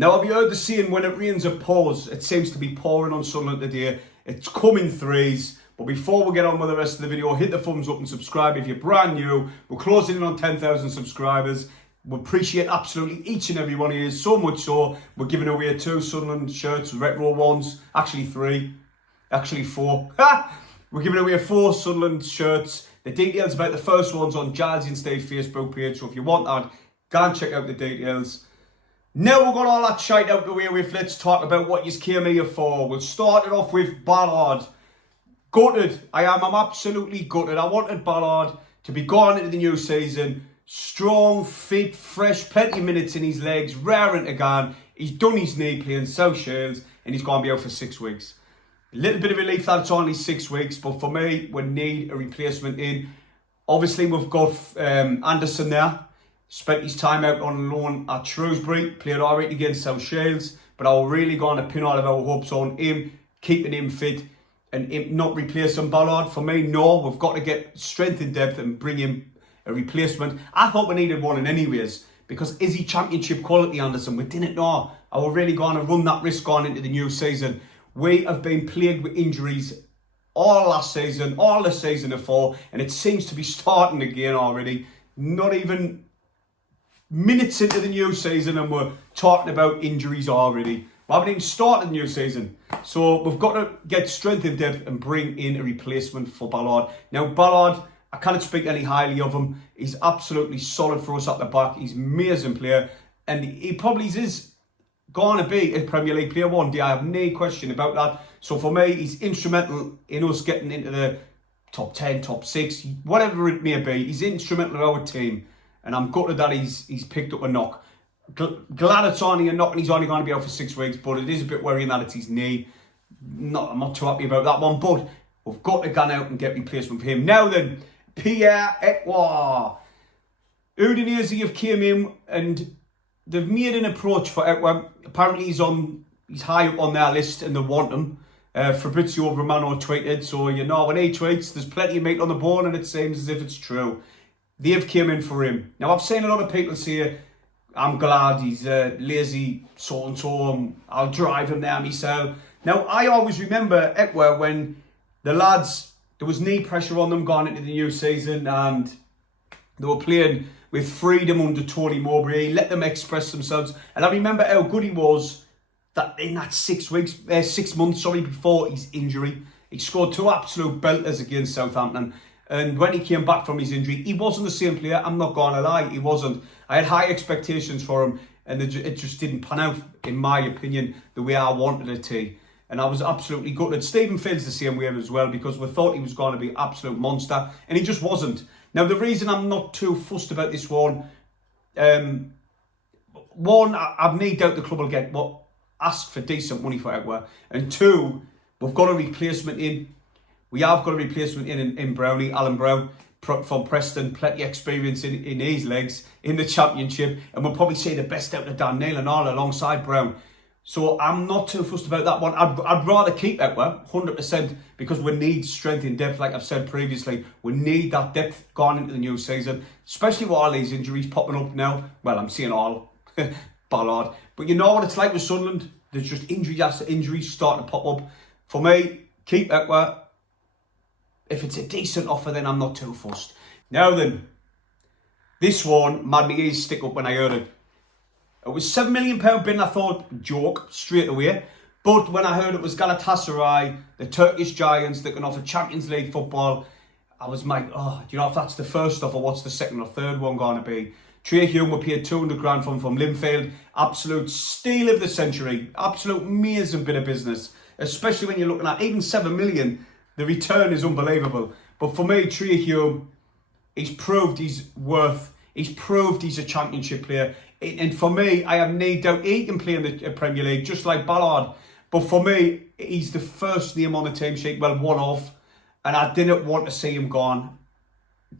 Now, have you heard the saying, when it rains it pours? It seems to be pouring on Sunderland today. It's coming threes. But before we get on with the rest of the video, hit the thumbs up and subscribe if you're brand new. We're closing in on 10,000 subscribers. We appreciate absolutely each and every one of you, so much so we're giving away 2 Sunderland shirts, retro ones, actually 3, actually 4. We're giving away 4 Sunderland shirts. The details about the first one's on Giles and Steve Facebook page, so if you want that, go and check out the details. Now we've got all that shite out the way with, let's talk about what you came here for. We'll start it off with Ballard. Gutted. I'm absolutely gutted. I wanted Ballard to be gone into the new season. Strong, fit, fresh, plenty of minutes in his legs, raring to go. He's done his knee playing South Shields and he's going to be out for 6 weeks. A little bit of relief that it's only 6 weeks, but for me, we need a replacement in. Obviously, we've got Anderson there. Spent his time out on loan at Shrewsbury. Played alright against South Shields, but I'm really going to pin all of our hopes on him, keeping him fit and him not replacing Ballard. For me, no, we've got to get strength in depth and bring him a replacement. I thought we needed one in anyways, because is he championship quality, Anderson? We didn't know. Are we really going to run that risk going into the new season? We have been plagued with injuries all last season, all the season before, and it seems to be starting again already. Not even minutes into the new season and we're talking about injuries already. We haven't even started the new season. So we've got to get strength in depth and bring in a replacement for Ballard. Now, Ballard, I can't speak any highly of him. He's absolutely solid for us at the back. He's an amazing player. And he probably is going to be a Premier League player one day. I have no question about that. So for me, he's instrumental in us getting into the top 10, top 6, whatever it may be. He's instrumental in our team. And I'm gutted that he's picked up a knock. Glad it's only a knock and he's only going to be out for 6 weeks, but it is a bit worrying that it's his knee. I'm not too happy about that one, but we've got to go out and get replacement for him. Now then, Pierre Ekwah. Udinese have came in and they've made an approach for Ekwah. Apparently he's high up on their list and they want him. Fabrizio Romano tweeted, so you know when he tweets, there's plenty of meat on the bone and it seems as if it's true. They've came in for him. Now I've seen a lot of people say, I'm glad he's lazy, so-and-so, I'll drive him there myself. Now, I always remember Ekwah when the lads, there was knee pressure on them going into the new season and they were playing with freedom under Tony Mowbray. He let them express themselves. And I remember how good he was that in that 6 months before his injury. He scored 2 absolute belters against Southampton. And when he came back from his injury, he wasn't the same player. I'm not going to lie, he wasn't. I had high expectations for him, and it just didn't pan out, in my opinion, the way I wanted it to. And I was absolutely gutted. Stephen feels the same way as well, because we thought he was going to be an absolute monster, and he just wasn't. Now, the reason I'm not too fussed about this one, I've no doubt the club will get ask for decent money for Ekwah. And 2, we've got a replacement in. We have got a replacement in Brownie, Alan Brown, from Preston. Plenty of experience in his legs in the Championship. And we'll probably see the best out of Dan Neil and all alongside Brown. So I'm not too fussed about that one. I'd rather keep Ekwah, 100%, because we need strength in depth, like I've said previously. We need that depth going into the new season, especially with all these injuries popping up now. Well, I'm seeing all Ballard. But you know what it's like with Sunderland? There's just injury after injury starting to pop up. For me, keep Ekwah. If it's a decent offer, then I'm not too fussed. Now then, this one made me ears stick up when I heard it. It was £7 million bid, and I thought, joke, straight away. But when I heard it was Galatasaray, the Turkish giants that can offer Champions League football, I was like, oh, do you know if that's the first offer, what's the second or third one going to be? Trey Hume were paid 200 grand from Linfield. Absolute steal of the century. Absolute amazing bit of business. Especially when you're looking at even 7 million. The return is unbelievable. But for me, Trey Hume, he's proved his worth. He's proved he's a championship player. And for me, I have no doubt he can play in the Premier League, just like Ballard. But for me, he's the first name on the team sheet, well, one of. And I didn't want to see him gone.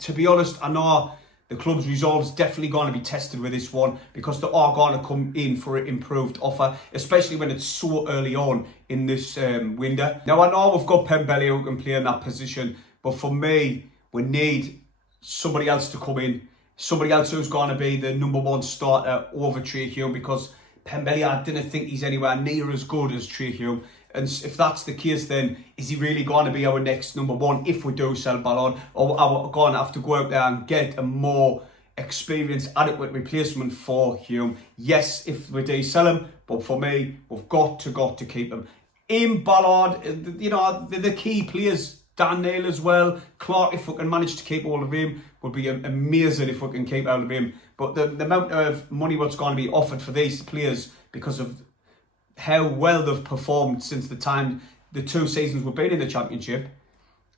To be honest, I know the club's resolve's definitely going to be tested with this one, because they are going to come in for an improved offer, especially when it's so early on in this window. Now, I know we've got Pembele who can play in that position, but for me, we need somebody else to come in. Somebody else who's going to be the number one starter over Trey Hume, because Pembele, I didn't think he's anywhere near as good as Hume. And if that's the case, then is he really going to be our next number one if we do sell Ballon? Or are we going to have to go out there and get a more experienced, adequate replacement for Hume? Yes, if we do sell him, but for me, we've got to keep him. In Ballard, you know, the key players, Dan Neil as well. Clark, if we can manage to keep all of him, would be amazing if we can keep all of him. But the amount of money what's going to be offered for these players because of how well they've performed since the time the 2 seasons we've been in the Championship,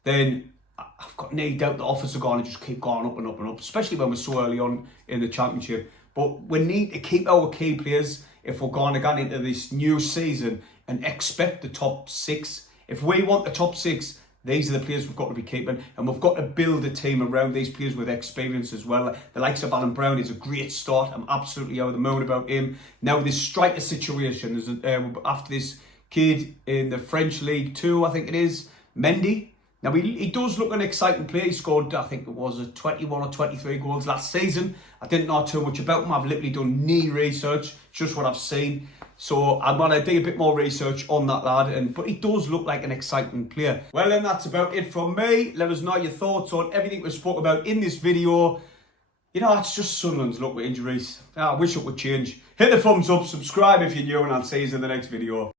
then I've got no doubt the offers are going to just keep going up and up and up, especially when we're so early on in the Championship. But we need to keep our key players if we're going to get into this new season and expect the top 6. If we want the top 6, these are the players we've got to be keeping, and we've got to build a team around these players with experience as well. The likes of Alan Brown is a great start. I'm absolutely over the moon about him. Now, this striker situation is after this kid in the French League 2, I think it is, Mendy. Now, he does look an exciting player. He scored, I think it was 21 or 23 goals last season. I didn't know too much about him. I've literally done knee research, just what I've seen. So I'm going to do a bit more research on that lad. But he does look like an exciting player. Well, then that's about it from me. Let us know your thoughts on everything we spoke about in this video. You know, it's just Sunderland's luck with injuries. I wish it would change. Hit the thumbs up, subscribe if you're new, and I'll see you in the next video.